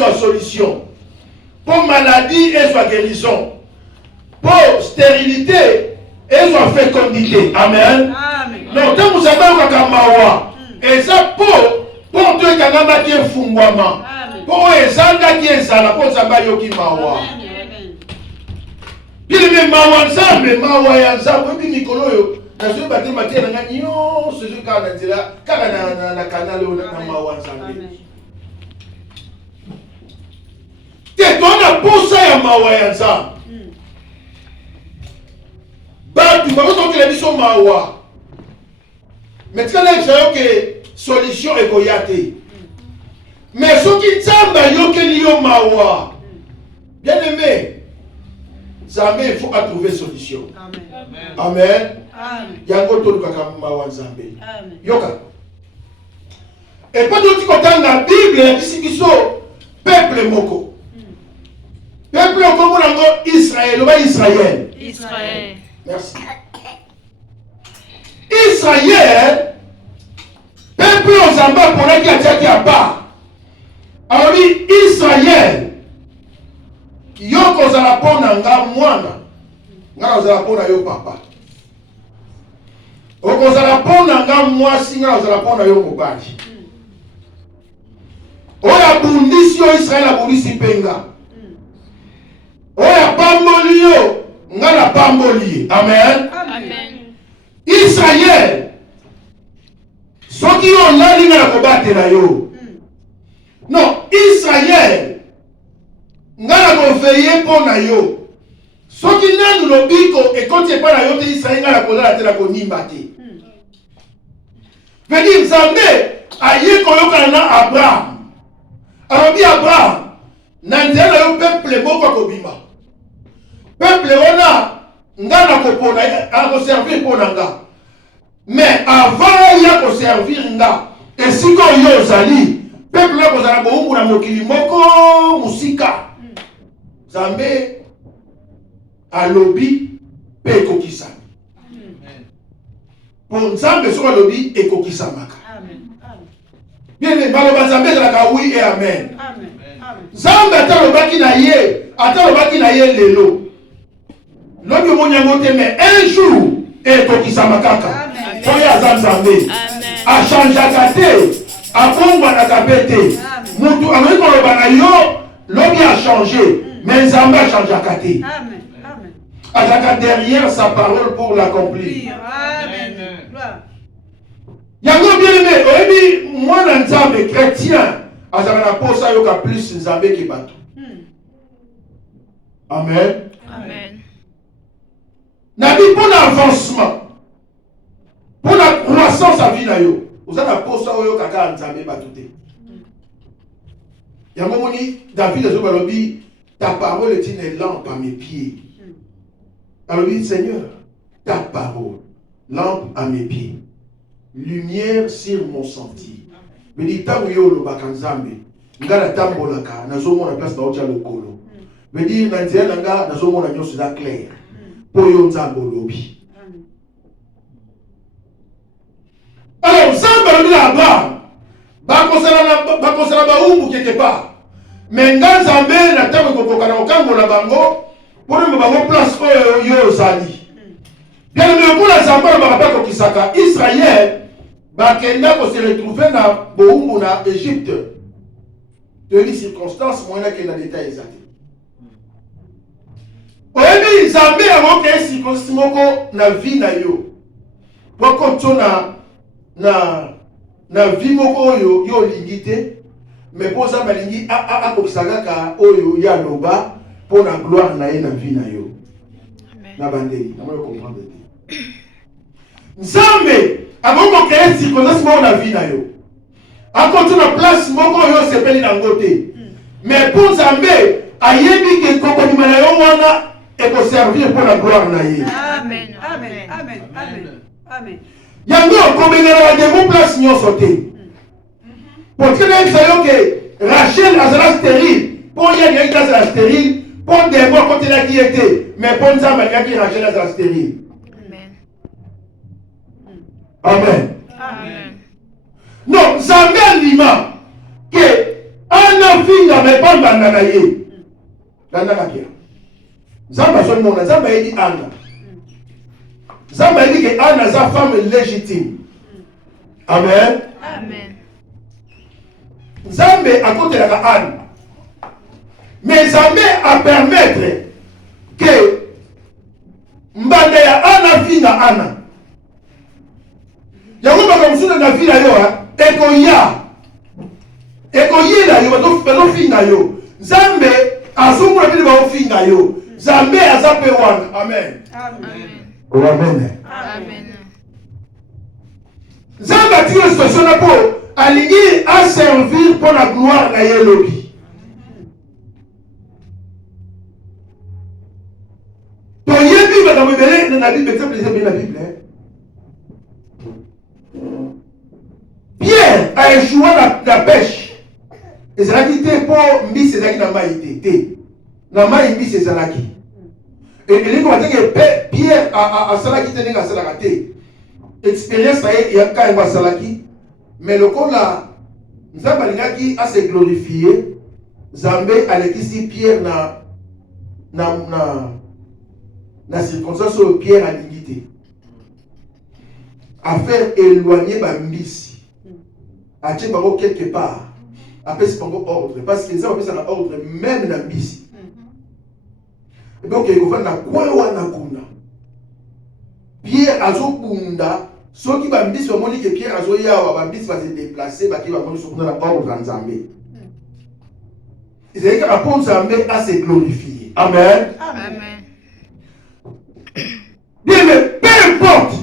soit solution. Pour maladie, elle soit guérison. Pour stérilité, elle soit fécondité. Amen. Non, tant que vous savez et ça pour Dieu qui a battu un fungwama. Pour ezanga qui est ça, pour ça yoki mawa. Il est même mawa ensemble, mawa ensemble, puis Nicolo yo. Na zo battu matin na nyo, ce jour quand on dit là, quand na canal na mawa ensemble. Que toi na posa ya mawa ensemble. Bah tu vas voir que la mission mawa. Mais tu as que solution est koyate. Mais ce qui t'amba yoke liyo mawa. Bien aimé, Zambé, il faut trouver solution. Amen. Yango tolu kaka mawa Zambé. Yoka. Et pas d'autre côté dans la Bible, ici qui sont peuple moko. Peuple comme on Israël, ou Israël. Israël. Merci. Israël, peuple aux Zamba pour la qui a pas. Alors Israël, yoko zalapona nga mwana, nga zalapona yo papa. Oko zalapona nga mwasi, nga zalapona yo mobali. Oya bundisi yo Israël abundisi penga. Oya pamboli yo, nga na pamboli. Amen. Amen. Israël, soki yo lali nga na kobatela yo. Non, Israël, nga na koveye mpo na yo. Soki nanu lobiko ekoti epa na yo te Israël nga na kozala te na konimba te. Veut dire Nzambe aye koyokana na Abraham. Alobi Abraham, na nzela na yo peuple moko akobima. Peuple wana nga na kopona akoservir mpo na nga. Mais avant ya koservir nga, esiko yo ozali peuple là kozala boumbu na mokili moko musika. Nzambe alobi pe ekokisa. Pour Nzambe soki alobi ekokisamaka. Bien aimé, baloba Nzambe ezalaka oui et amen. Nzambe atalobaki na ye lelo. Lobi omoni yango te, mais un jour ekokisamaka kaka. Soki aza Nzambe achangeaka te. Akongwanaka pete. Mutu akoki koloba na yo lobi a changé, mais Nzambe a changé à côté. Amen. Amen. Azaka derrière sa parole pour l'accomplir. Amen. Yango bien aimé, oyebi mwana Nzambe chrétien azaka na posa yoka plus Nzambe ki bato. Amen. Amen. Nabi pour l'avancement, pour la croissance à vie na yo. Vous avez la posa oyo kaka Nzambe bato te. Yango moni David azobalobi ta parole est une lampe à mes pieds. Alors dit Seigneur, ta parole, lampe à mes pieds, lumière sur mon sentier. Me dit tango yo lo bakanzambe, ngala tambolaka nazomona place na ocha lokolo. Me dit na nzela nga nazomona nyonso za clair. Po yo nzambo lobi. Alors nzambe lo Abraham bakosala baumbu quelque part. Mais nga nzambe na tango kokoka na okangola bango pour me bango place oyo yo ozali. Bien le pour la nzambe na baba kokisaka Israël bakenda ko se retrouver na boumbu na Égypte. De les circonstances moyena ke na détail exact. Oyebi nzambe amoke circonstance moko na vie na yo. Poko tona na vie moko oyo yo lingite. Mais pour ça, balingi a kokisaka ka oyo ya loba pour la gloire na ye na vie na yo. Na bandeli, na moyo comprendre te. Nzambe aboko créer circonstance moko na vie na yo. Akonto na place moko yo sepeli na ngote. Mais pour Nzambe ayebi ke kokoni na yo wana et pour servir pour la gloire na ye. Amen. Amen. Amen. Amen. Amen. Yango komengela de mon place nyonso te. Pour que les gens que Rachel a stérile, pour y aller dans la stérile, pour des mois quand il a qui était, mais pour nous amener qui Rachel a stérile. Amen. Amen. Non, ça met l'imam que un enfant mais pas Bandanaye. Dandana bien. Zamba son mon, Zamba dit Anna. Zamba dit que Anna est sa femme légitime. Amen. Amen. Zambé à côté de la Anne. Mais Zambé a permettre que Mbanda ya Anna fi na Anna. Yango baka musuna na fi na yo ekoya la yo bato fi na yo. Zambé azungula bili ba fi na yo. Zambé azape wana. Amen. Amen. Amen. Amen. Zambé a tiré situation là pour aligner à servir pour la gloire na yelobi. Dans la Bible, la Bible. Pierre a échoué la pêche. Et ça a quitté pour Mbis et Zaki n'a pas été. N'a pas été Mbis et Zaki. Et il dit que Pierre a Salaki tenu à Salakate. Expérience, il y a quand même Salaki. Mais le coup là, Zabalingaki a se glorifié. Zambé a l'équisi Pierre la circonstance où Pierre a l'unité. À faire éloigner Bambisi. À tirer quelque part. Après, c'est pas ordre. Parce que les gens appellent ça ordre, même dans Bisi. Et donc, il faut faire quoi. Pierre a Zokunda. Ceux qui Bambisi vont dire que Pierre a Zoya, Bambisi va se déplacer, qui va venir ordre en Zambé. C'est-à-dire que la porte Zambé a se glorifié. Amen. Amen. Bien, mais peu importe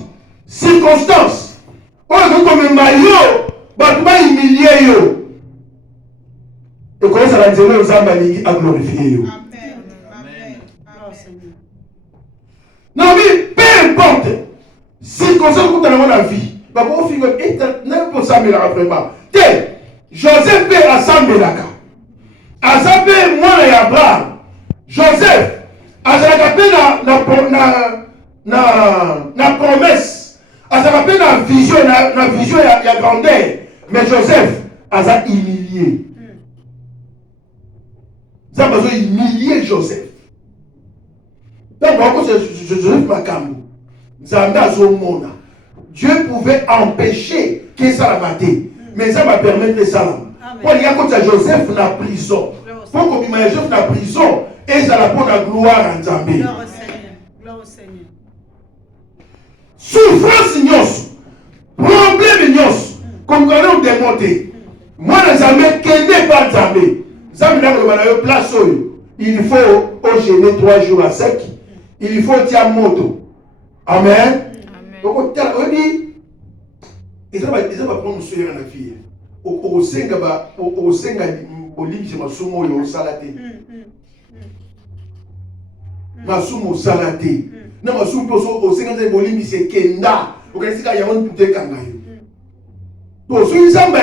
circonstance, on a comme maillot, on va humilier yo. Et comment ça va dire aux hommes à glorifier yo. Amen. Non, mais peu importe circonstance qu'on a dans la vie, on finit n'importe ça, mais la vraiment. Joseph peut assembler la carte. Assembler moi et Abraham. Joseph, assembler na promesse, à ça rappelle la vision il y a grandeur, mais Joseph a humilié. Ça va humilier Joseph. Donc Joseph Makambo, Dieu pouvait empêcher que ça la mate, mais ça va permettre de ça. Pour il y a quand Joseph na prison, pour qu'on imagine Joseph na prison et ça la pour la gloire en Zambie. Gloire au Seigneur. Souffrance ignos, problème ignos, comme quand on démonte. Moi, les amis, qui n'est pas Zambé, Zambé n'a pas de place. Il faut au gêner 3 jours à sec. Il faut tirer moto. Amen. Donc, on dit, ils vont prendre soin de la fille. Au Senga, au lit, je m'assume au salaté. M'assume au salaté. Na masumu au Senga de Bolimi, c'est Kenda. Au Kanisa, il y a un peu de kangayo. Donc, si nous avons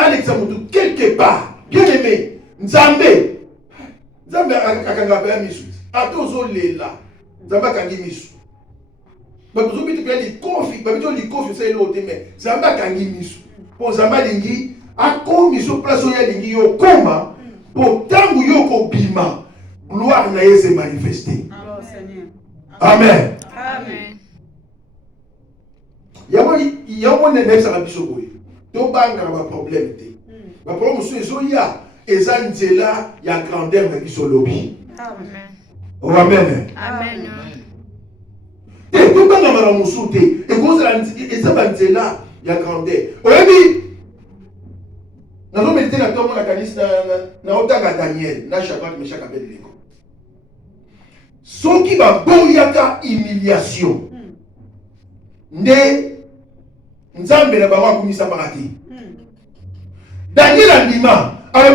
Alexandre quelque part, bien aimé, Nzambé a kangapé misu. A tous les là, Zamba kangi misu. Mais vous avez dit que les conflits, les conflits, c'est l'autre, mais Zamba kangi misu. Pour Zamba lingi, a commis sur place où il y a lingi yo koma, pour tant que yo bima, gloire na se manifester. Amen. Amen. Il y a un élève qui a dit que un problème. Le problème c'est que il y a Ezanzela, il y a grandeur qui sont lobby. Amen. Amen. Amen. Et tout le monde a moussouté. Et quand Ezanzela, il y a grandeur. Oui, nous avons médité dans le caniste dans Daniel, dans chaque appel de l'école. Ce qui va boyaka humiliation. Ne Nzambe na bawa kumisa barati. Daniel andima. Alors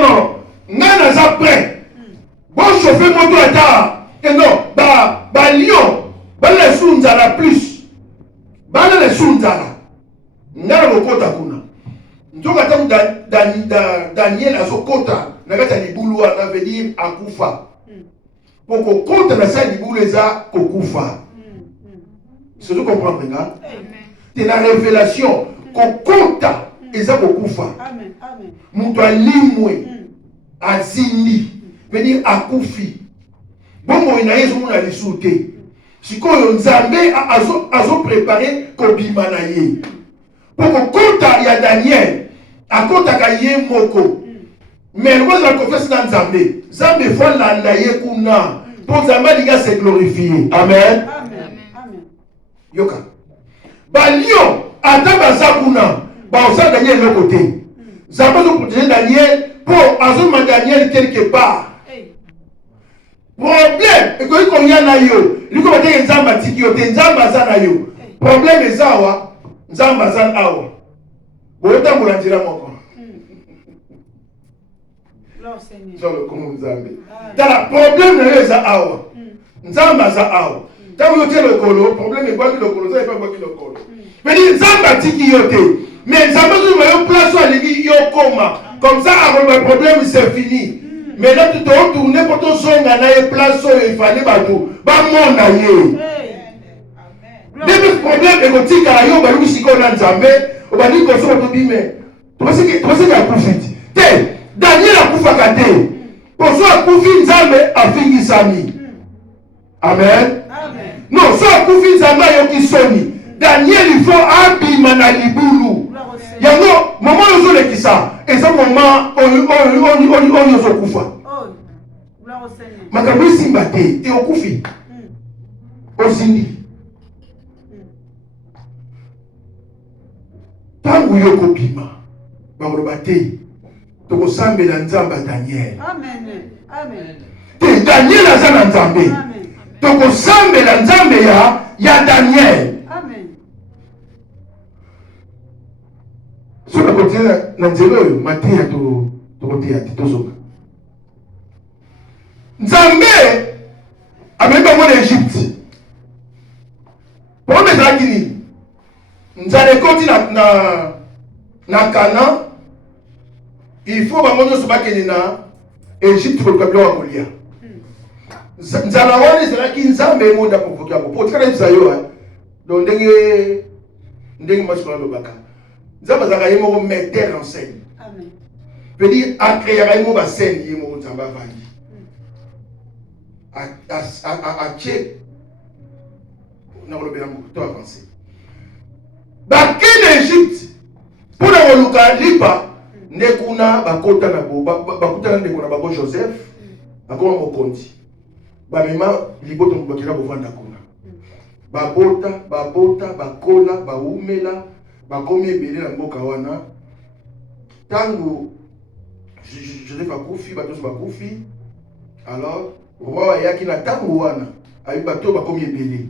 non. Ngana za prêt. Bon chauffer moto ata. Et non, ba lion, ba le sunzala plus. Ba le sunzala. Ngana lokota kuna. Ntoka tamu Daniel azokota na kata libulu na veut dire akufa. Pour qu'on compte dans ça libulu eza kokufa. C'est tout comprendre, regarde. C'est la révélation qu'on compte et ça beaucoup fa. Amen. Mouto alimwe. azindi venir akufi bongo ina yesu mona lisute sikoyo nzambe azo préparer kobima na ye poko kota ya Daniel akotaka ye moko mais le la confesse dans nzambe nzambe faut landa ye kuna pour nzambe alinga se glorifier amen Amen. yoka balio ata baza kuna baosa Daniel le côté nzambe azo protéger Daniel pour azoma Daniel quelque part problème ekoki koya na yo liko bateke nzambe atiki yo te nzambe aza na yo problème eza awa nzambe aza awa boyotambola nzela moko zolo komo nzambe tala problème na yo eza awa nzambe aza awa ntango yo te lokolo problème ebwaki lokolo nzambe ebwaki lokolo pedi nzambe atiki yo te mais nzambe azozoma yo place oyo alingi yo koma comme ça akoloba problème c'est fini. Mais là, tu te retournes pour ton son, place où il fallait bateau. Bah, mon aïe. Le problème est que tu as eu un si qu'on a un zambé, on va dire qu'on soit au bimé. Tu sais qu'il y a un coup fit. Daniel a coup fakate. Pour soit coup fit zambé, a fini sami. Amen. Non, soit coup fit zambé, il y a soni. Daniel, il faut abima na libulu. Yango, maman, nous sommes qui ça. Et ça, maman, on se kufa. Makambo simba te et okufi. Osindi. Tangu yoko bima. Bakoloba te. Toko sambela nzamba Daniel. Amen. Te Daniel aza na nzambe. Toko sambela nzambe ya Daniel. So na continue na nzelo yo matia to kotia titosoka. Nzambe ameba mo na Egypte. Pour me zakini. Nzale koti na Canaan. Il faut bango nyoso bakeni na Egypte ko kabila wa kolia. Nzala wani zalaki nzambe monda popokia ko. Potika na bisayo donc ndenge masukala lobaka. Nzamba zaka yemo ko mettre en scène. Amen. Veut dire a créer yemo ba scène yemo nzamba vandi. A check. Na ko bela mo to avancer. Ba ken Egypte pour la luka lipa ndekuna bakota na bo bakuta na ndekuna bako Joseph akoma mokonzi. Ba mema liboto mbakira bo vanda kuna. Babota bakola baumela bakomi ebele na mboka wana tango Joseph akufi bato bakufi alors roi yaki na tango wana ayi bato bakomi ebele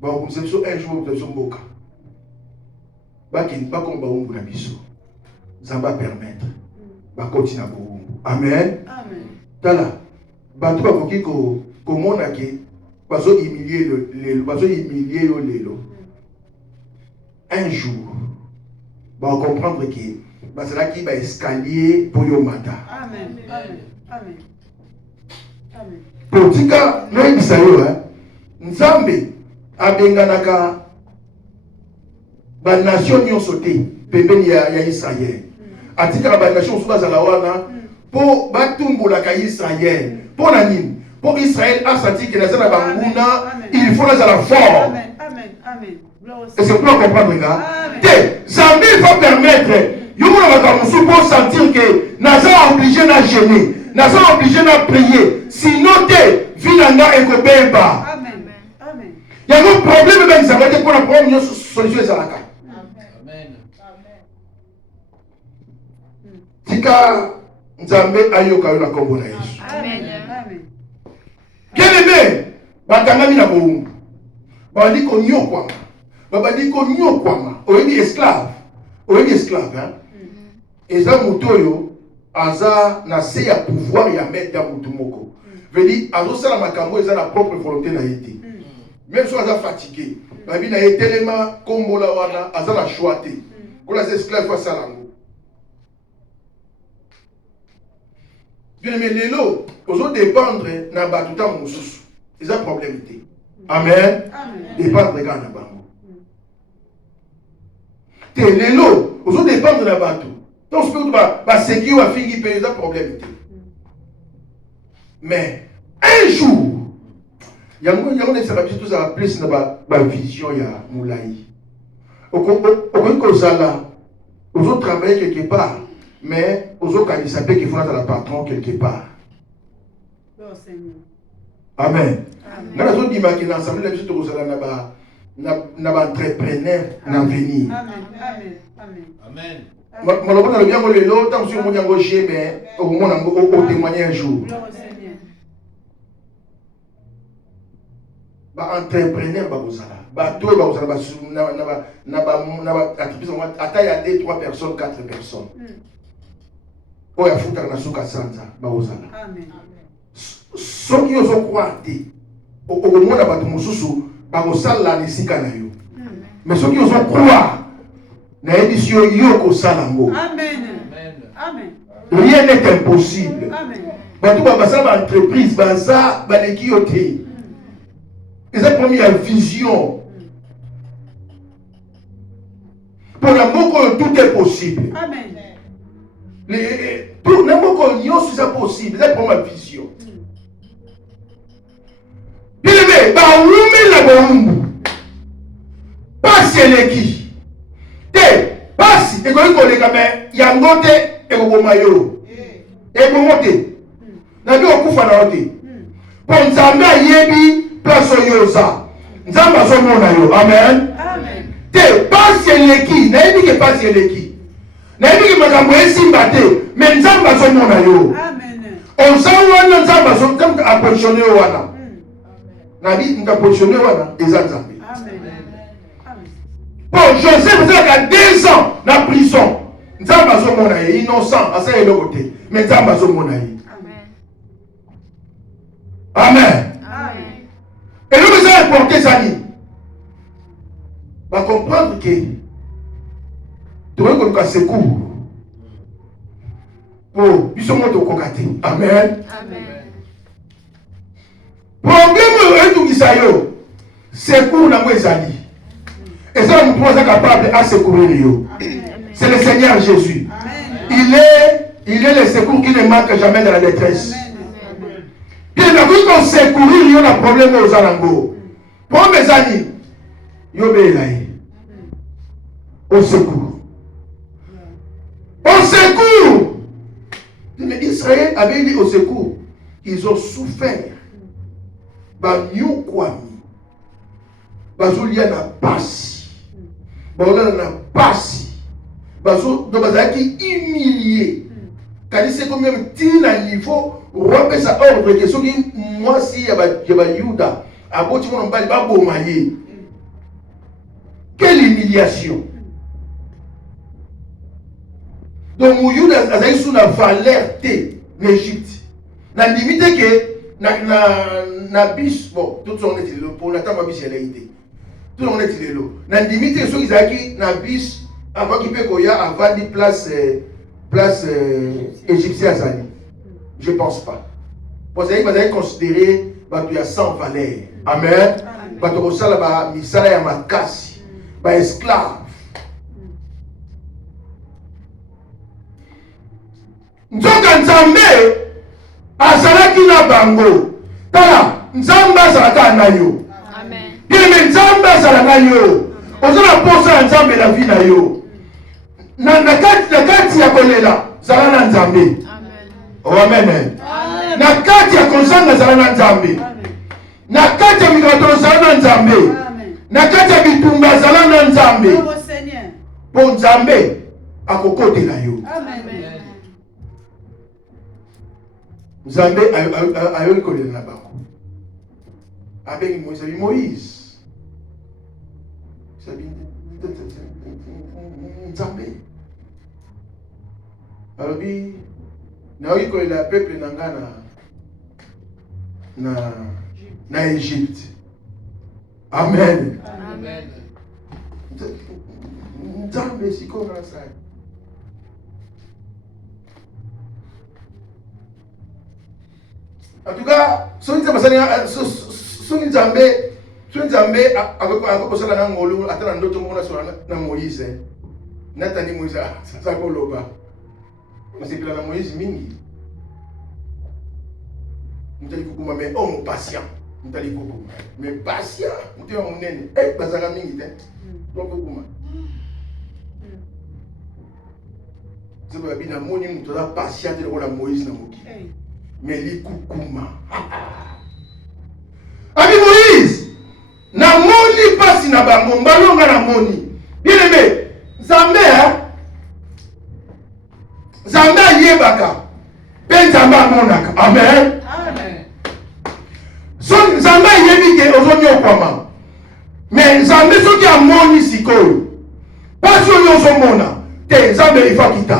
bakomisa biso un jour biso mboka bakini bakomi baumbu na biso nzambe permettre bakoti na boumbu amen tala bato bakoki komona ke bazo humilier yo lelo un jour va comprendre que c'est qui va escalier pour yo mata. Amen. Pour tika no ibisayo nzambe abenganaka ba nation nyonso te pembeni ya Israël. Atika ba nation so bazala wana pour batumbola ka Israël. Pour na nini? Pour Israël a senti que nazana banguna il faut la fort. Amen. Et c'est pour comprendre là. Zambi il faut permettre. Yo pour sentir que naza obligé na gêner, naza obligé na prier. Sinon te vinanga ekobeba. Amen. Il y a un problème même ça va être pour la première solution ça la. Amen. Tika Nzambe ayoka na kombo na Yesu. Amen. Bien-aimé, bakangami na boumbu. Babandi ko nyokwama. Babandi ko nyokwama. Oyebi esclave hein. Eza mutoyo aza na se ya pouvoir ya mettre ya mutu moko. Veut dire azo sala makambo eza na propre volonté na yete. Même si aza fatigué, babi na yetelema kombola wana aza na choix te. Ko la esclave fa sala ngo. Bien mais lelo ozo dépendre na batuta mususu. Eza problème te. Amen. Dépendre de na bango. Te lelo ozo dépendre na batu. Donc, ce que tu vas séguer ou à finir, il y a un problème. Mais un jour, il y a tout ça plus dans la vision, il y a moulaï. Au Kozala, aux autres travailler quelque part, mais aux autres ils s'appellent qu'il faut être la patron quelque part. Amen. Dans la zone d'Imaki, dans l'ensemble, les gens n'a entrepreneur dans l'avenir. Amen. Amen. Malheureusement, le bien que l'autre, tant que vous embauché, mais au moins on témoigner un jour. Entrepreneur, bateau, il y a 2, 3 personnes, 4 personnes. Oh, il y a foutu dans souka sanza, Amen. Ceux qui ont croité, au moins la bateau mususu, bakosala nisika na yo. Mais ceux qui ont croire, na édition yoko salango. Amen. Amen. Rien n'est impossible. Amen. Bateau basala entreprise, baza baleki yote. C'est la première vision. Pour la moko, tout est possible. Amen. Pour la moko, c'est possible. C'est la première vision. Bien aimé, la bombe. Passe l'eki. Passe, et quand il y a un côté, et au maillot. Et au monté. N'a pas au coup fanaoté. Pour nous amener yebi. Place yosa. Nzamba zo mona yo. Amen. Amen. Te passe leki. Na yebi ke passe leki. Na yebi ke makambo esimba te. Mais nzamba zo mona yo. Amen. On sawa nzamba zo tam ka positionner wana. Na bi nka positionner wana eza nzambe. Amen. Bon, Joseph vous avez 2 ans dans prison. Nzamba zo mona ye innocent, asa ye lokote. Mais nzamba zo mona ye. Amen. Et nous nous avons porté ça. Va comprendre que tu vois qu'on a secours pour ils sont montés au cocaté. Amen. Problème est tout qui ça yo. Secours n'a pas ezali. Et ça nous sommes capables à secourir yo. C'est le Seigneur Jésus. Il est le secours qui ne manque jamais dans la détresse. Bien, quand on secourir, il y a un problème aux alentours. Pour mes amis, il y a au secours. Au secours! Mais Israël avait dit au secours. Ils ont souffert. Banyo kwami. Bazulia na pasi. Bazolia na pasi. Bazo bazaki humilié. Quand c'est comme même tina niveau. Robe sa ordre que ceux qui moi si yaba Yuda aboti mon mbali ba bomaye. Quelle humiliation. Donc Yuda azali sous la valeur de l'Égypte. Na limite que na bis bon tout son est le pour n'attendre pas bis elle a été. Tout on est le lot. Na limite ceux qui zaki na bis avant qu'il peut koya avant di place égyptienne azali. Je ne pense pas. Parce que vous allez considérer qu'il y a 100 valeurs. Amen. Parce que vous allez misala ya makasi. Ba esclave. Nzoka nzambe azalaki na bango. Tala, nzambe azalaka na yo. Amen. Bien nzambe azalaka yo. Ozala posa nzambe na vie na yo. Na kati ya kolela, zala na nzambe. Oh, amen. Na kati ya konsanga zala na nzambe. Na kati ya migrato zala na nzambe. Na kati ya bitumba zala na nzambe. Po nzambe akokotela yo. Nzambe ayo kolela na bango. Abengi Moïse. Sabi nzambe. Alobi naoki kolela peuple nanga na Égypte. Amen. Nzambe siko na sa. En tout cas, Nzambe akokosala na ngolu atana ndoto mona na Moïse. Natani Moïse sa koloba. Masipila na Moïse mingi. mutali kukuma mais homme patient mutali kukuma mais patient mutali wa munene bazaka mingi te donc kukuma c'est pas bien moni mutala patient de la Moïse na moki mais li kukuma ami Moïse na moni pasi na bango mbalonga na moni bien aimé Zambé yebaka pe Nzambe amonaka amen so Nzambe yebi ke ozonyokwama mais Nzambe soki amoni sikoyo pasi oyo ozomona te Nzambe ifa kita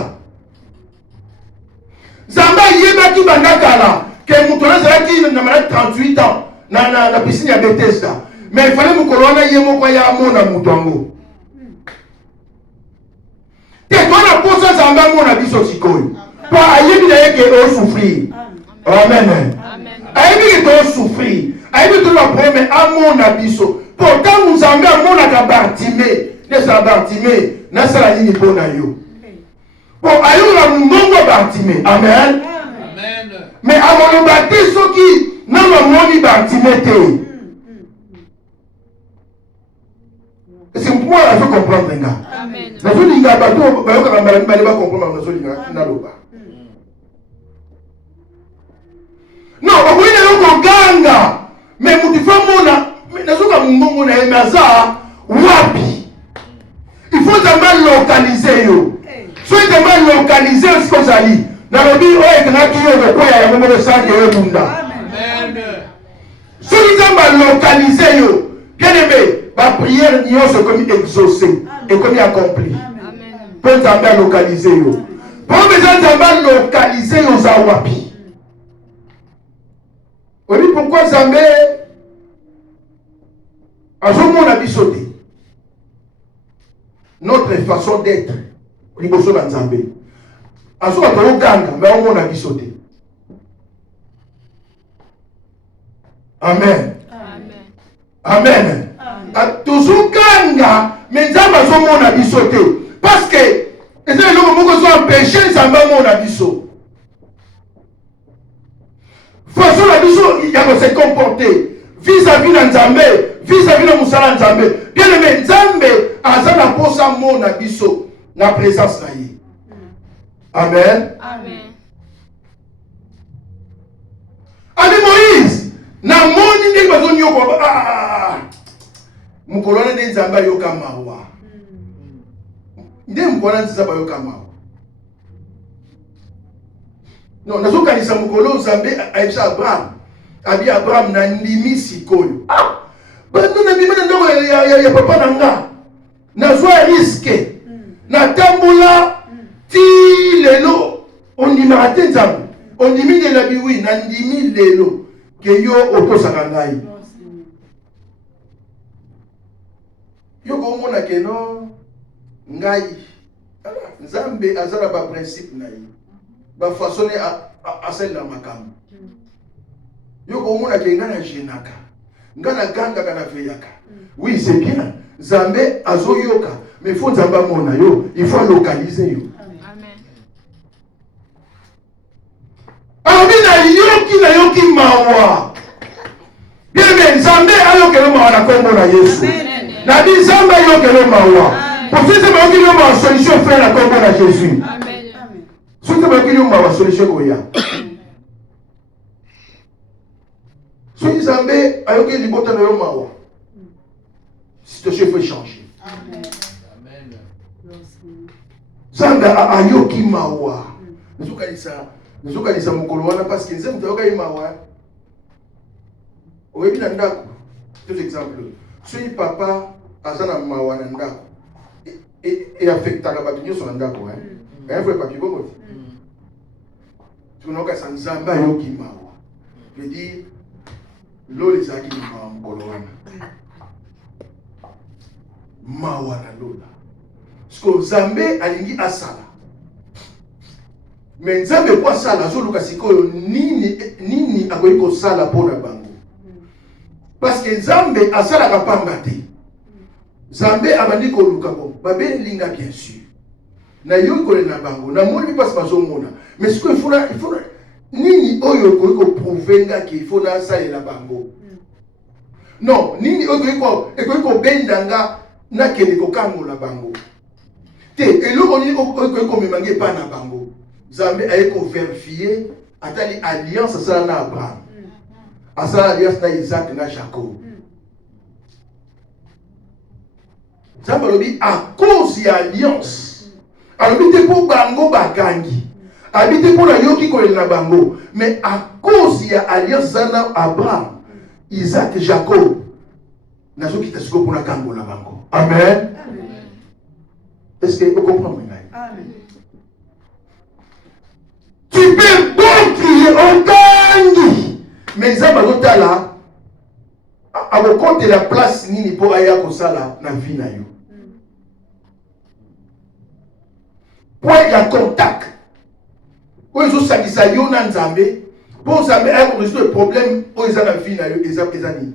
Nzambe yebaki banda kala ke moto azalaki na malade 38 ans na piscine ya Bethesda mais il fallait mokolo wana ye moko ya amona moto yango te twana posa Nzambe amona biso sikoyo po ayebi na ye ke osouffrir amen ayebi ke tosouffrir ayebi to na problème amona biso pourtant Nzambe amonaka Bartimée nesa Bartimée nasala nini mpo na yo po ayola mbongo Bartimée amen mais amoloba te soki nano amoni Bartimée te c'est pour la faut comprendre nga na so linga bato bayoka na mbala mbala ba comprendre na so linga na loba non ba kuina yoko ganga mais mutifo mona na so ka mbongo na emaza wapi il faut d'abord localiser yo so d'abord localiser ce qu'on ali na lobi o ekana kiyo ko ya mo sa ke yo bunda amen so d'abord localiser yo bien aimé ma prière n'y a comme exaucée et comme accomplie. Peut Nzambe localiser yo. Pour besoin Nzambe localiser yo za wapi. Oui, pourquoi Nzambe azomona biso te. Notre façon d'être liboso na Nzambe. Azoka to ganga mais omona biso te. Amen. Amen. Tozokanga mais Nzambe azomona biso te parce que eza eloko moko zo empêcher Nzambe amona biso façon la biso ya ko se comporter vis-à-vis na Nzambe vis-à-vis na musala Nzambe bien aimé Nzambe aza na posa mona biso na présence na ye amen ami Moïse na moni ndenge bazonyoko mukolona nde Nzambe ayoka mawa nde mukolona Nzambe ayoka mawa non nazokanisa mukolo Nzambe ayebisa Abraham na ndimi sikoyo bano na bima na ndako ya papa na nga nazwa riske natambola ti lelo ondimaka te Nzambe ondimi lela biwi na ndimi lelo ke yo otosaka ngai yo komona ke no ngai Nzambe azala ba principe na ye ba façonner asel na makambo yo komona ke ngana jenaka ngana ganga kana feyaka oui c'est bien Nzambe azoyoka mais faut Nzambe amona yo il faut localiser yo amen amina yoki mawa bien bien Nzambe ayokelo mawa na kombo na Yesu na bi Nzambe ayokelo mawa pour ce que ba okilo mawa solution fait na kombo na Jésus amen so te ba okilo mawa solution koya so Nzambe ayokeli libota na yo mawa situation faut changer amen Nzambe ayoki mawa nazokanisa mokolo wana parce que Nzambe ayoka mawa oyebi na ndako deux exemples soki papa aza na mawa na ndako e affectaka bato nyonso na ndako ayefo papier bongo te tunaokasa Nzambe ayoki mawa veut dire lola ezalaki na mawa mokolo wana mawa na lola parceque Nzambe alingi asala mais Nzambe po asala azoluka sikoyo nini akoki kosala mpona bango parce que Nzambe asalaka pamba te Nzambe abandi koluka bon babelinga bien sûr na yo kolela bango na moni parce bazomona mais ce qu'il faut nini oyo ko prouver nga qu'il faut na ça et la bango. Non, nini oyo ko benda nga na kende ko kango la bango. Te eloko nini oyo ko memange pa na bango. Nzambe aye ko vérifier atali alliance ça na Abraham. Asa alliance na Isaac na Jacob. Nzambe lobi à cause de l'alliance. Habite pour bango bagangi. Habite pour la yoki ko na bango. Mais à cause de l'alliance na Abraham, Isaac et Jacob. Nazo ki tasiko pour na kango na bango. Amen. Est-ce que vous comprenez? Amen. Tu peux bon crier au gangi. Mais ça va être là. À vous compter la place nini pour aya kosala na vie na yo. Point ya contact. Quand ils ont sakisa yo na Nzambe, pour Nzambe aya ko résoudre le problème o eza na vie na yo eza nini.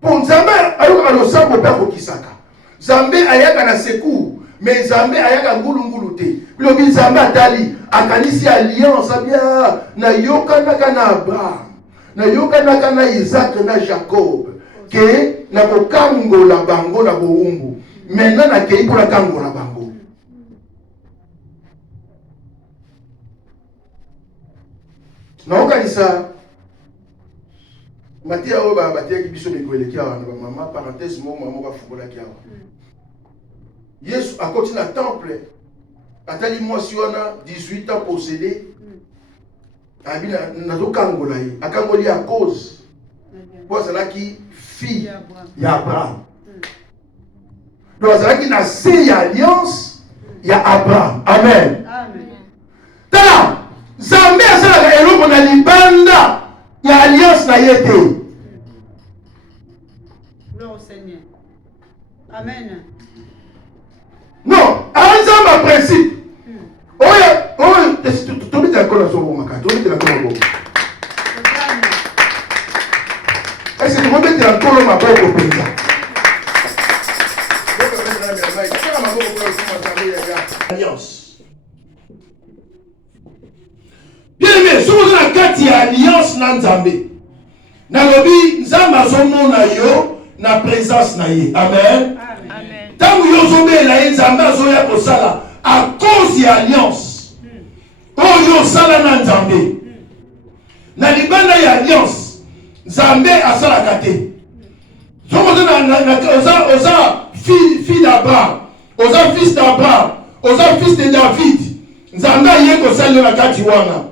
Pour Nzambe ayo ka lo sambo ba ko kisaka. Nzambe ayaka na secours. Mais Nzambe ayaka ngulu te. Bilobi Nzambe atali akanisi alliance abia na yokanaka na Abraham, na yokanaka na Isaac na Jacob ke na kokangola bango na boumbu. Maintenant na kei pour la kangola bango. Na okanisa Matia o ba batia ki biso bekwele ki awa na mama parenthèse mo mama ka fukola ki awa. Yesu a continué à temple. Atali mwasi wana 18 ans possédé. Abina nazo kangola ye. Akangoli à cause. Pour cela qui fille ya Abraham. Donc cela qui na se alliance ya Abraham. Amen. Amen. Tala Nzambe asala eloko na libanda ya alliance na yete. Gloire au Seigneur. Amen. Non, en ma principe. Tu mets la colle à son moment. Tu mets la colle à son est-ce que tu peux mettre la colle à ma boîte au pays? Alliance. Bien aimé, si vous avez la carte alliance dans Nzambe, Nalobi, Nzamba Zomona yo, na présence na ye. Amen. Amen. Tant que Yozobe la ye, Nzamba Zoya Kosala, à cause de l'alliance. Oh yo sala na Nzambe. Na libanda ya alliance, Nzambe asala kate. Somo oza fille d'Abraham, oza fils d'Abraham, oza fils de David. Nzambe ye kosala na kati wana.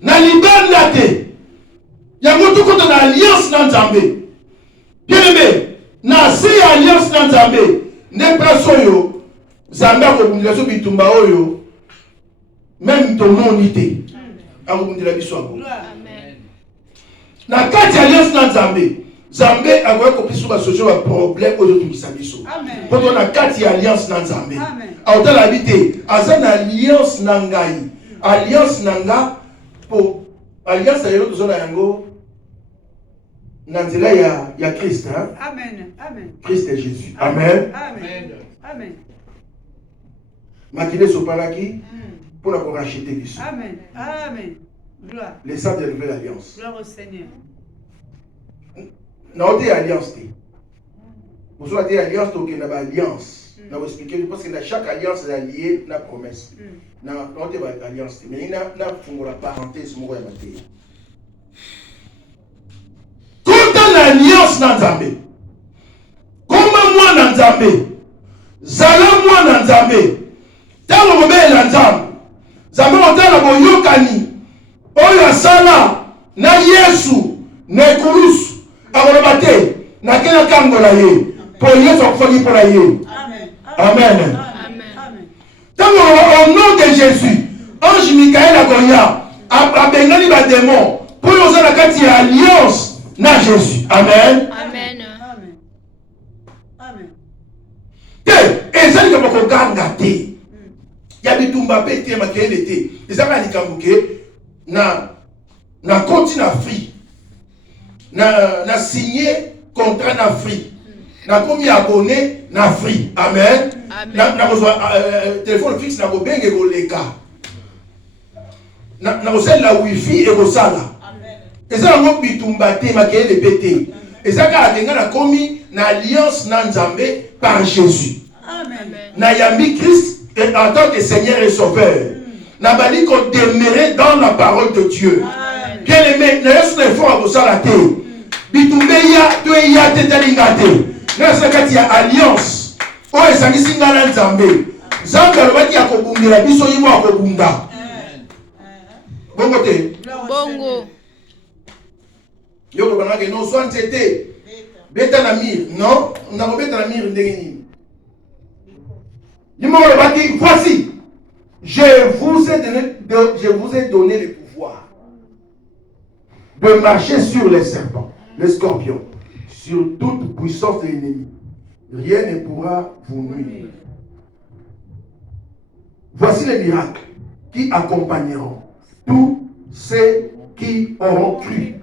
Na libanda te ya mutu koto na alliance na Nzambe. Bien aimé, na si alliance na Nzambe ne place oyo Nzambe akobundela so bitumba oyo même tomoni te akobundela biso ako. Amen. Na kati alliance na Nzambe Nzambe akoki kopesa ba solution ba problème oyo tokisa biso. Amen. Poto na kati alliance na Nzambe. Amen. Aotala bite aza na alliance na ngai. Alliance na nga pour alliance ya yoto zona yango na nzela ya Christ, hein? Amen. Amen. Christ est Jésus. Amen. Amen. Amen. Makile sopalaki pour la racheter biso. Amen. Amen. Gloire. Les saints de la nouvelle alliance. Gloire au Seigneur. Na ote alliance te. Pour soit te alliance to ke na ba alliance. Na vous expliquer parce que chaque alliance est liée na promesse. Na ote ba alliance te. Mais na fungola parenthèse moko ya mateya. L'alliance na Nzambe. Koma mwana Nzambe. Zala mwana Nzambe. Tango mobela Nzambe. Nzambe otala boyokani. Oyo asala na Yesu na ekulusu. Akoloba te na kena kangola ye. Po Yesu akufaki mpo na ye. Amen. Amen. Amen. Tango au nom de Jésus, ange Michael akoya abengani ba démon. Po yo za na kati ya alliance na Jésus. Amen. Amen. Amen. Amen. Te ezali kama koganga te. Ya bitumba pe te makende te. Ezaka likambuke na continent Afrique. Na signé contrat d'Afrique. na komi abonné na free. Amen. Na kozwa téléphone fixe na kobenge koleka. Na kosala la wifi et kosala. Eza ngo bitumba te makele pété. Eza ka atenga na komi na alliance na Nzambe par Jésus. Amen. Na yambi Christ en tant que Seigneur et Sauveur. Na bali ko demeurer dans la parole de Dieu. Bien aimé, na yesu na effort kosala te. Bitumbe ya to ya te talinga te. Na sakati ya alliance. O esangisi ngala Nzambe. Nzambe alobaki ya kobungela biso yimo akobunga. Bongo te. Bongo. Yoko banake non soit nzete. Beta na mire. Non, na kobeta na mire ndenge nini. Yimo alobaki voici. Je vous ai donné le pouvoir de marcher sur les serpents, les scorpions, sur toute puissance de l'ennemi. Rien ne pourra vous nuire. Voici les miracles qui accompagneront tous ceux qui auront cru.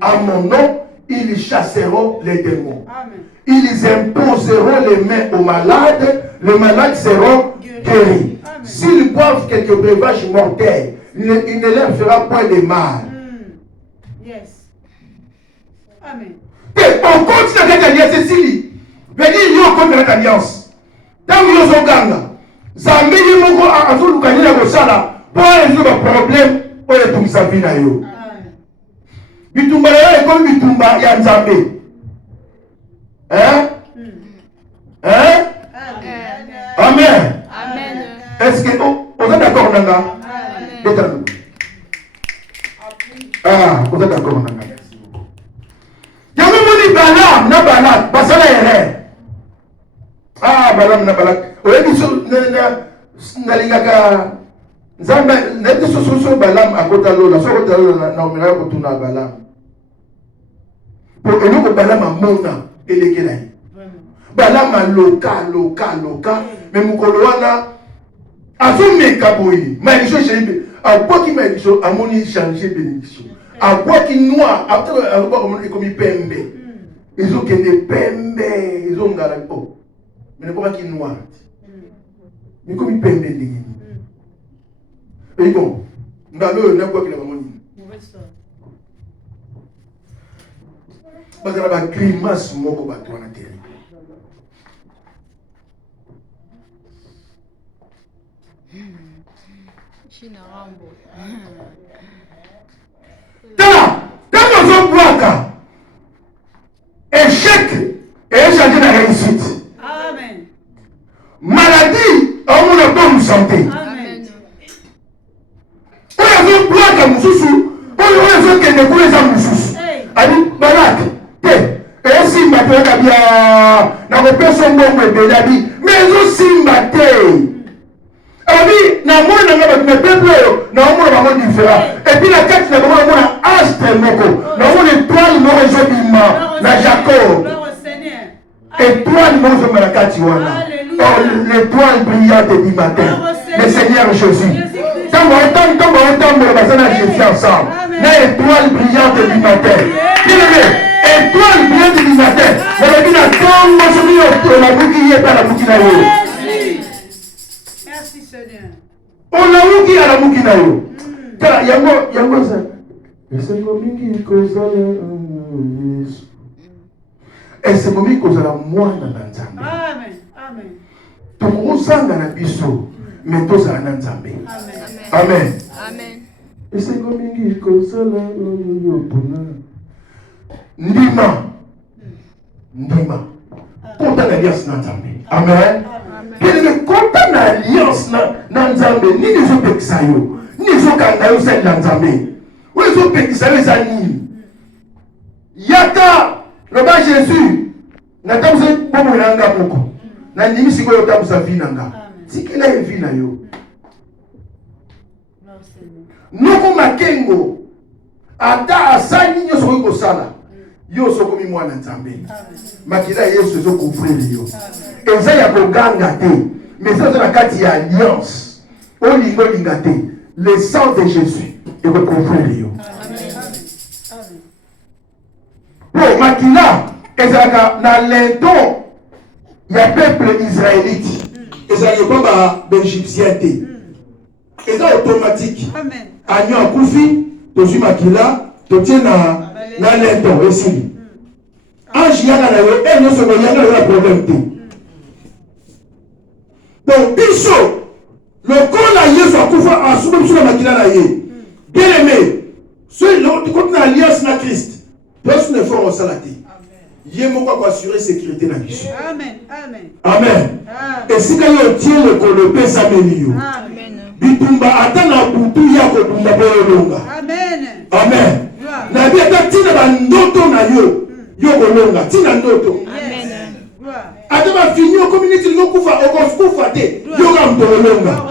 À mon nom, ils chasseront les démons. Ils imposeront les mains aux malades. Les malades seront guéris. S'ils boivent quelques breuvages mortels, il ne leur fera point de mal. Yes. Amen. On continue avec l'alliance, Cécilie. Venez, il y a encore une alliance. Tant que nous sommes ganga, Zambé, il y a encore un jour, nous avons un sala. Pour résoudre le problème, on est tout ça, vina yo. Bitumba, il y a comme Bitumba, il y a Zambé. Hein? Hein? Amen. Amen. Est-ce que on est d'accord, Nanga? Amen. Ah, on est d'accord, Nanga. Il y a même Balam, na Balak, Basala erreur. Ah, Balam, na Balak. Vous avez dit na lingaka. Zamba, na dit so Balam à côté de l'eau, na omira ko tuna Balam. Pour que nous Balam a mona elekelai. Balam a loka, mais mukoloana azomeka boyi. Maïcho chéri, à quoi qui maïcho a moni changer bénédiction. À quoi qui noir, après à quoi comme comme pembe. Ils ont qu'une pembe, ils ont gardé oh. Mais ne pas qui noir. Mais comme pembe ndingi. Et bon, ngalo na quoi qui la moni. Parce que la grimace moko ba toi na terre. China Rambo. Quand nous sommes bloqués, échec et échec de la réussite. Amen. Maladie, on a bonne santé. Amen. On a fait bloquer Moussou, on a fait que les couleurs à Moussou. Ali, Balak, et si ma tête a bien, n'a pas personne bon, mais aussi ma tête. Abi, na moi na peuple na moi na moi différent. Et puis la carte na moi na astre moko. Na moi étoile moko zobima na Jacob. Étoile moko na carte wana. L'étoile brillante du matin. Le Seigneur Jésus. Tant on va Jésus ensemble. La étoile brillante du matin. Étoile brillante du matin. On a dit la tombe sur la bouquille par la bouquille. On l'a vu qui a la mukina yo. Car yango ça. Esengo mingi kozala Yesu. Esengo mingi kozala mwana na Nzambe. Amen. Amen. Tokozanga na biso mais tozala na Nzambe. Amen. Amen. Esengo mingi kozala yo pona. Ndima. Konta na alliance na Nzambe. Amen. Bien konta na alliance na Nzambe nini zo pekisa yo. Nini zo kanga yo sel na Nzambe. Oyo zo pekisa yo za nini. Yaka loba Jésus na tabuza bomo nanga moko. Na nimi siko yo tabuza vie nanga. Sikila ye vie na yo. Noko makengo ata asani nyoso ko kosala. Yo sokomi mwana Nzambe. Makila Yesu zo couvrir yo. Eza ya koganga te. Mais ça na kati ya alliance. Olingo lingate. Le sang de Jésus et recouvrir yo. Amen. Pour makila ezalaka na lento ya peuple israélite ezalaki mpo baégyptien te eza automatique agneau akufi tozwi makila totie na lento esili ange yanga na yo nyonso koyanga yo na problème te donc biso lokola yesu akufa asuba biso na makila na ye bien aimé soki koti na alliance na Christ personne ne fort osala te ye moko akoassure sécurité na biso amen esika yo otie lokolo epesameli yo bitumba ata na butu ya kobunda mpo yolonga amen na bi ata ntina bandoto na yo kolonga ntina ndoto ata bafini okomi neti lingokufa okokufa te yoka moto kolonga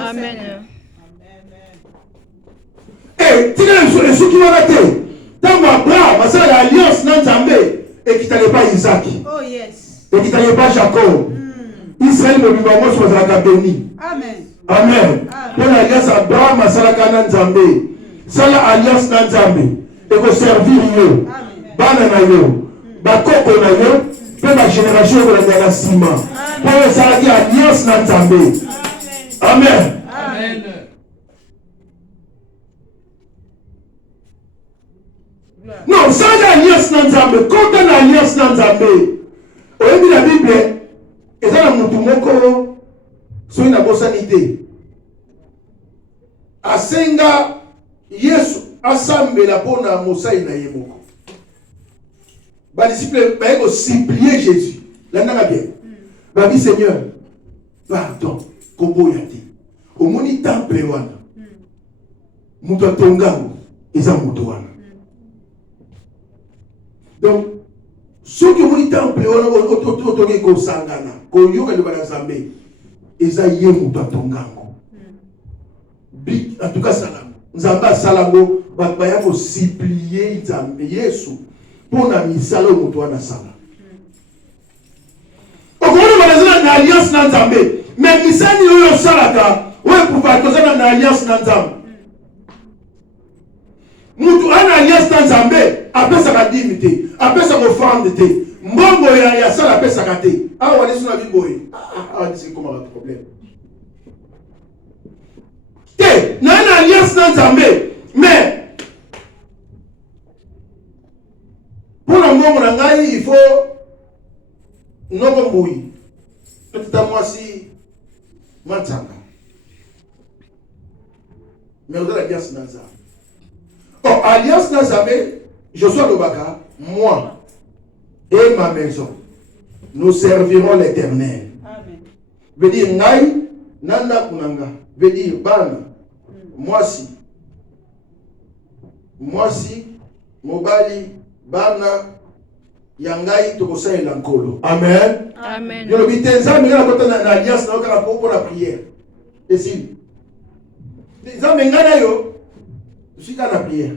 tika esuki wana te ntango abraham asalaka alliance na nzambe ekitali epa isaki ekitali epa jacob israel mobimba nyonso bazalaka beni amen mpo na alliance abraham asalaka na nzambe sala alliance na nzambe ekoservir yo bana na yo bakoko na yo mpe bagénération ekolanda na nsima mpo esalaki alliance na nzambe amen non sala alliance na nzambe kota na alliance na nzambe oyebi na bible eza na motu moko soki nabosani te asenga yesu asambela mpo na mosali na ye moko badisciple baye kosimplie jésus landanga bien babi seigneur pardon koboya te omoni temple wana moto atongango eza moto wana donc soki omoni temple wana otoki kosangana koyoka liloba na nzambe eza ye moto atongango en tout cas salango nzambe asalango bato baya kosiplie nzambe yesu mpo na misala oyo moto wana asala okomona banazana na alliance na nzambe me misani oyo osalaka oyo pouvoir kozana na alliance na nzambe mutu ana alliance na nzambe apesaka dimi te apesaka offrande te mbongo ya sala apesaka te awa liso na biboye disekomaka problème te na alliance na nzambe mais pour na mbongo na ngai il faut noko mbui petita mwasi matanga mais ozala alliance na nzambe alliance na nzambe Josué Lobaka, moi et ma maison nous servirons l'Éternel. Veut dire ngai nanda kunanga veut dire bana mwasi mobali bana yangai tokosalela nkolo amen amen yo bitenza ngana kota na alliance na okala pour la prière et si nzambe ngana yo tusika na prière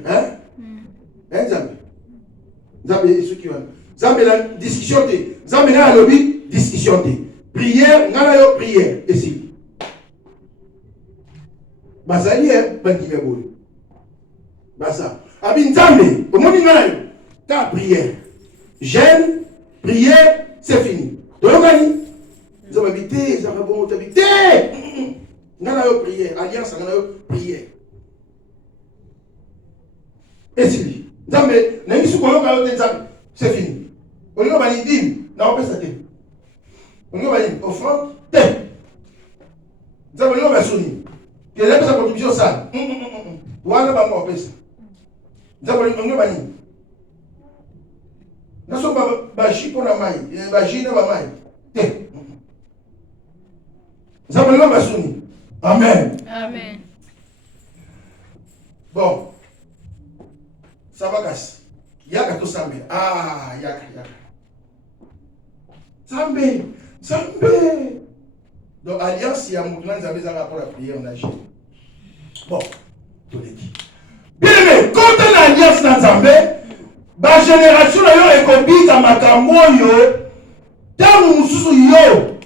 nzambe esuki wana nzambe na discussion te nzambe na alobi discussion te prière ngana yo prière esi bazali bandime boye basa abi nzambe omoni ngana yo ta prière jeûne prière c'est fini toyokani nzambe bite nzambe bon tabite ngana yo prière alliance ngana yo prière esili nzambe na ngisu koyoka yo te nzambe c'est fini olingo bani dime na opesa te olingo bani offrande te nzambe olingo basoni kele pesa contribution sana wana bango opesa nzambe olingo bani naso bashi mpona mai bashi na bamai te nzambe olingo basoni amen amen bon Sabakasi. Yaka to sambe. Yaka. Sambe. Donc, alliance, il y a un mouvement qui a pour la prière, on a géré. Bon, tout les dit. Bien aimé, quand on a alliance dans Zambé, la génération est copie dans ma camoyo, tant nous yo,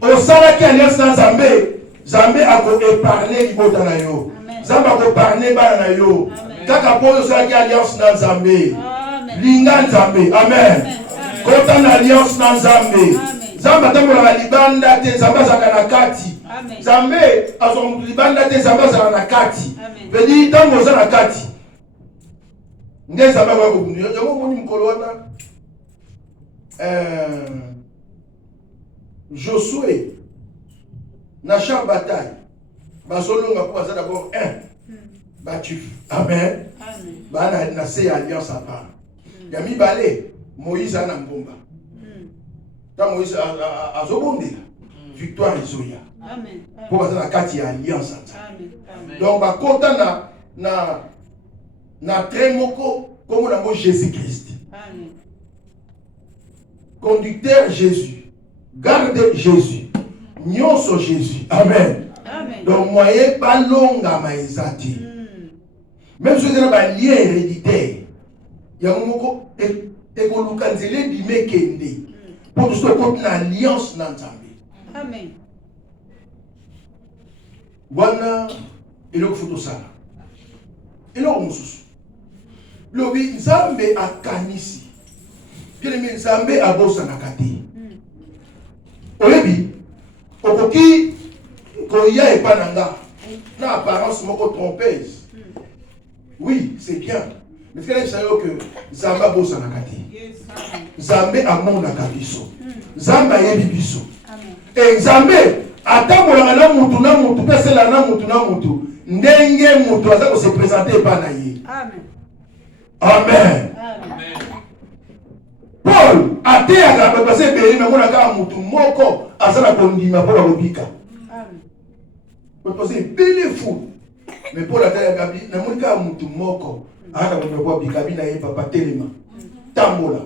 au salaki alliance dans Zambé a épargné qui vont dans yo. Zambé a épargné dans yo. Kaka po yo salaki alliance na Nzambe linga Nzambe amen Kota na alliance na Nzambe. Nzambe atambola libanda te Nzambe azaka na kati. Nzambe azonga libanda te Nzambe azaka na kati. Vedi tango za na kati. Nge Nzambe kwa kubundu. Yango moni mkolo wana Josué na champ bataille. Basolonga pour ça d'abord battu. Amen. Bana na se alliance à part. Yami balé Moïse ana ngomba. Tant Moïse a zobondela. Victoire ezoya. Amen. Pour ça na kati alliance. Amen. Donc ba kota na tremoko comme na mo Jésus-Christ. Amen. Conducteur Jésus. Garde Jésus. Nyonso Jésus. Amen. Amen. Donc moyen pas longa maizati. Même si vous avez un lien héréditaire, il y a un moment où vous avez dit pour que vous ayez une alliance dans Nzambe. Amen. Voilà, il faut tout ça. Il faut tout ça. Le Nzambe a kanisi. Bien aimé, Nzambe a bossa na kati. Olebi, okoki koya epananga na apparence moko trompeuse. Oui, c'est bien. Mais ce que je sais que Nzambe a bossa na kati. Nzambe a mon na kabiso. Nzambe a yebi biso. Et Nzambe atambola na mutu pesela na mutu ndenge mutu aza ko se présenter pa na ye. Amen. Amen. Paul ateyaka bapase beye na mona ka mutu moko azala kondima pour la robika. Amen. Parce que belle fou. Mais Paul ateyaka gabi na mona ka mutu moko ana ko bikabi na ye papa telema. Tambola.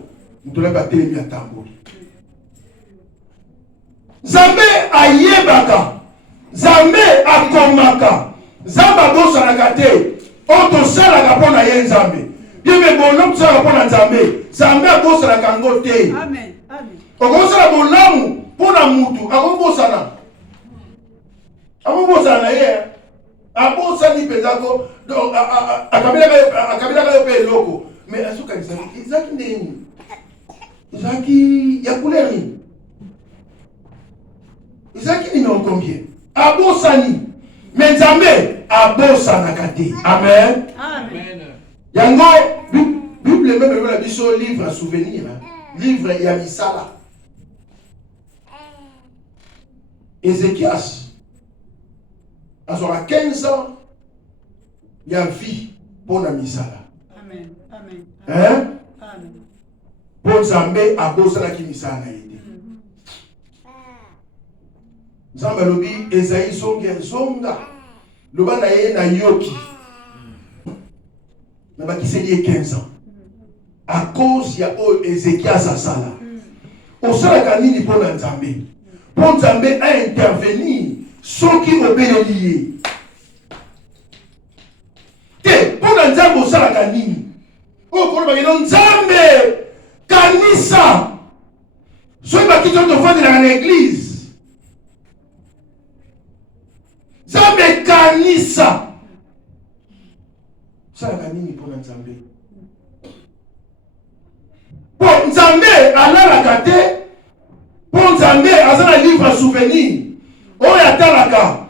Mutu la ba telemi atambola. Nzambe ayebaka. Nzambe akomaka. Nzambe abosanaka te. Oto salaka pona ye Nzambe. Bien mais bon homme ça pour Nzambe. Nzambe abosanaka ngo te. Amen. Amen. Okosala bolamu pona mutu akobosana. Akobosana ye. Abosani pezako donc akabila ka pe loko. Mais asuka Isaki ndeni. Isaki ya couleur ni. Isaki numéro combien? Abosani. Mais Nzambe abosanaka te. Amen. Amen. Yango Bible même la biso livre à souvenir, livre ya misala. Ézéchias a 15 ans, il y a vie pour la misala. Amen. Amen. Hein? Amen. Pour Nzambe abosala ki misala ite. Nzambe lobi Esaïe zonga loba na ye na yoki. Na bakiseli 15 ans. À cause ya Ézéchias asala. Osala nini pour Nzambe? Pour Nzambe a intervenir soki obeleli. Te pour Nzambe osala nini? O ko ba Nzambe kanisa. Soki bakito to fond dans l'église. Nzambe kanisa. Ça a nini pour Nzambe. Pour Nzambe alalaka te. Pour Nzambe azana livre à souvenir. Oya talaka.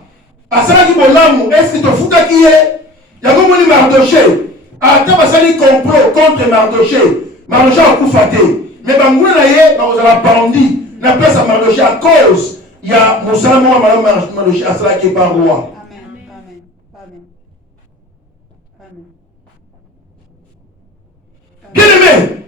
Asala ki bolamu est-ce que to futa ki ye? Yango moni Mardoché. Ata basali complot contre Mardoché. Mardoché a kufate. Mais banguna na ye ba ozala bandi na pesa Mardoché à cause ya musala mo Mardoché asala ki par roi. Bien-aimé,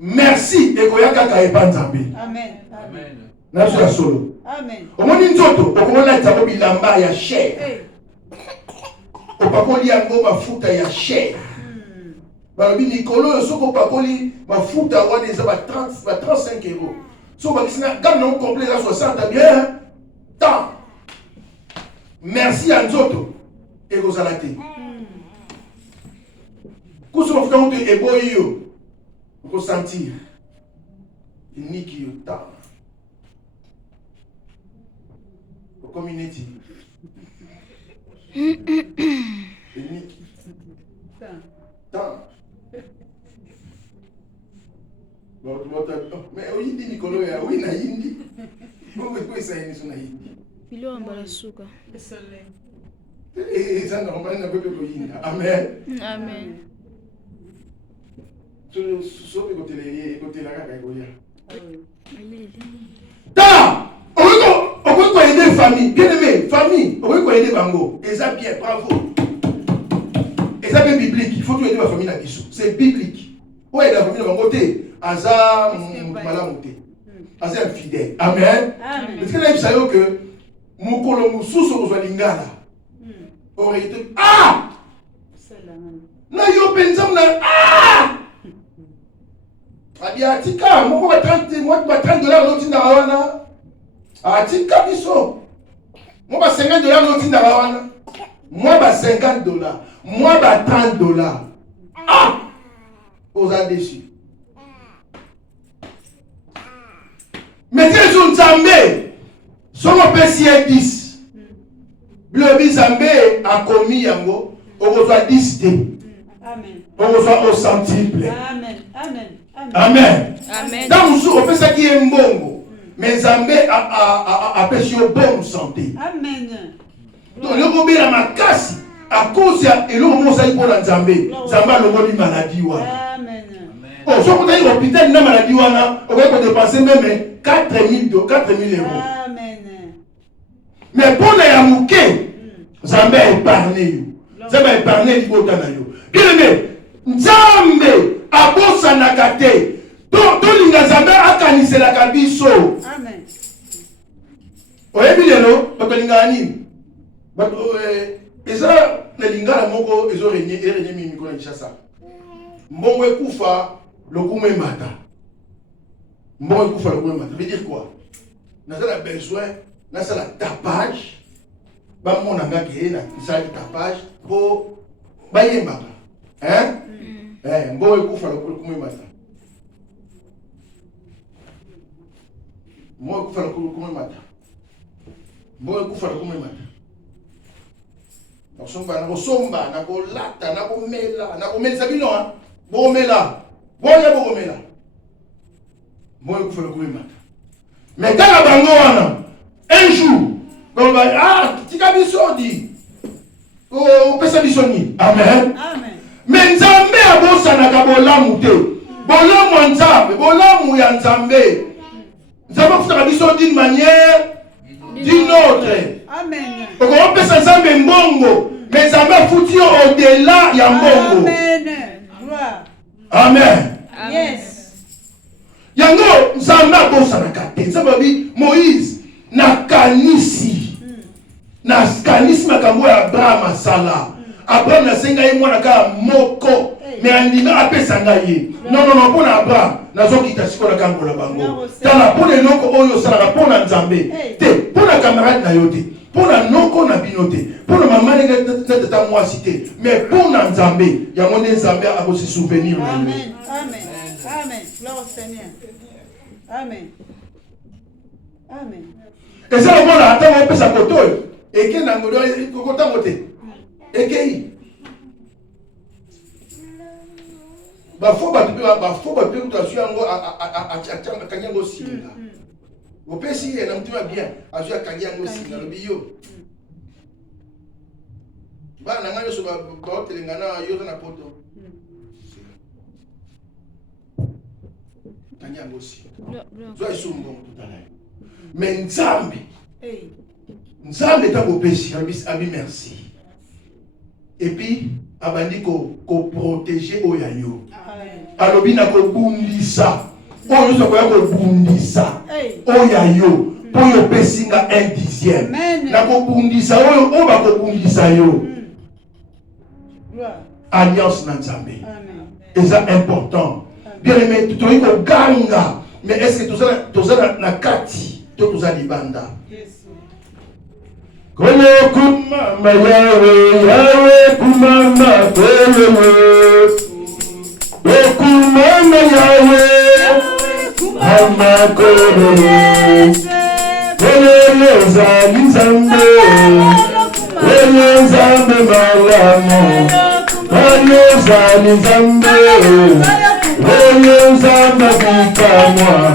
merci et koyaka ka epanzambe. Amen. Amen. Na so solo. Amen. Omoni nzoto okola tabo bilamba ya chair. Opakoli yango mafuta ya chair. Balobi Nikolo soko pakoli mafuta wana eza ba 35 €. So bakisina gamme non complet à 60 bien. Tant. Merci à nzoto et kozalate. Kusu mafuta moto eboyi yo. Ko sentir. Niki yo ta. Ko community. Niki. Ta. Mais oyindi mikolo ya oui na yindi. Bongo ko isaini sona yindi. Bilo ambala suka. Et ça normal na bebe ko yinda. Amen. Amen. So ko tele kaka ko ya. Ta! On peut aider famille, bien aimé, famille, on peut aider bango. Et ça bien, bravo. Et ça bien biblique, il faut tout aider la famille na biso. C'est biblique. Ouais, la famille na bango te. Aza malamuté. Aza fidèle. Amen. Est-ce que là il savait que mukolo mususu kozwa lingala. Aurait été ah! Na yo pensam na ah! Abia tika moko ba 30 $30 notinda wana. Tika biso. Moi ba $50 notinda wana. Moi ba $50. Moi ba $30. Ah! Aux déçus. Mais Dieu son Zambé, son opération 10. Le Zambé a commis yango, on reçoit 10 dés. Amen. On reçoit au centuple. Amen. Amen. Amen. Amen. Dans mon sou, on fait ça qui est mbongo. Mais Zambé a péché au bonne santé. Amen. Donc le gobé la makasi à cause de l'homme ça il pour la Zambé. Zambé le gobé maladie wa. Amen. Oh, si on est hôpital na maladie wana, on va dépenser même 4 000 €. Amen. Mais pour les amouqués, Zambé a épargné. Zambé a épargné l'ibota na yo. Bien aimé, Zambé a bossa na kate. To linga Zambé a kanise la kabiso. Amen. Oye bilelo, bato linga nini? Bato eza na linga la moko ezo régné mimi ko na Kinshasa. Mbongo ekufa lokumu emata. Mbongo ekufa lokumu emata. Veut dire quoi? N'a pas besoin, n'a pas la tapage. Ba mona ngake na sali tapage pour bayembaka. Hein? Mbongo ekufa lokumu emata. Mbongo ekufa lokumu emata. Mbongo ekufa lokumu emata. Somba, na kolata, na komela, na komelisa bino ha. Bomela. Boya bomela. Moi ko fa ko mata. Mais kala bango wana. Un jour, on va tika bisodi. Oh, pesa bisoni. Amen. Amen. Mais Nzambe abosa na kabolamu te. Bolamu Nzambe, bolamu ya Nzambe. Nzambe futa bisodi d'une manière d'une autre. Amen. On peut s'ensemble mbongo, mais ça va foutu au-delà ya mbongo. Amen. Gloire. Amen. Yes. Yango nzamba bosa na kate. Nzamba bi Moïse na kanisi. Na kanisi makambo ya Abraham sala. Abraham na senga ye mwana ka moko. Mais andina apesa ngaye. Non, pona Abraham nazo kita sikola kangola bango. Tala pona eloko oyo sala pona Nzambe. Te pona camarade na yote. Pour la noko na binote, pour la maman de moi cité, mais pour la Nzambe, il y a mon Nzambe à vous se souvenir. Amen. Amen. Amen. Gloire au Seigneur. Amen. Amen. Et ça le monde attend un peu sa koto. Et qui n'a pas de kokota moté. Et qui? Bah faut pas tout à suivre à kanyango sila. Au PC, elle a bien. À jouer à Kanyan aussi, dans le bio. Bah, on a sur la Telengana, il y a un poto. Kanyan aussi. Sois soumbo tout à l'heure. Mais Nzambe est un beau péché. Abi merci. Et puis, Abandi ko protéger Oyayo. Alobina ko bundisa. Oyo sokoya ko bundisa. Oyayo. Pour yo pesinga 1/10. Na ko bundisa oyo o ba ko bundisa yo. Alliance na Nzambe. Et ça important. Bien aimé, tu dois ko ganga. Mais est-ce que tout ça na kati, tout ça libanda. Kole kuma yawe kumama kole. Kumama yawe Mama kole. Kole zali Nzambe. Kole Nzambe malamu. Kole zali Nzambe. Nzambe bikamwa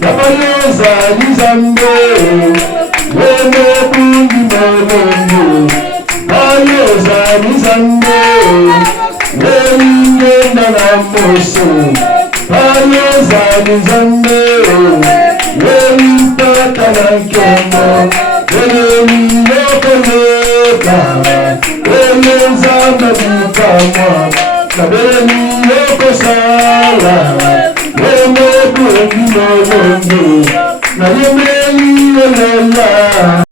Nabayoza nizambe Wene kundi molongo Bayoza nizambe Wene na moso Bayoza nizambe Wene pata na kemo Wene yokoleka Wene nzambe bikamwa Nabeni yokosala Wene kundi molongo Na yeme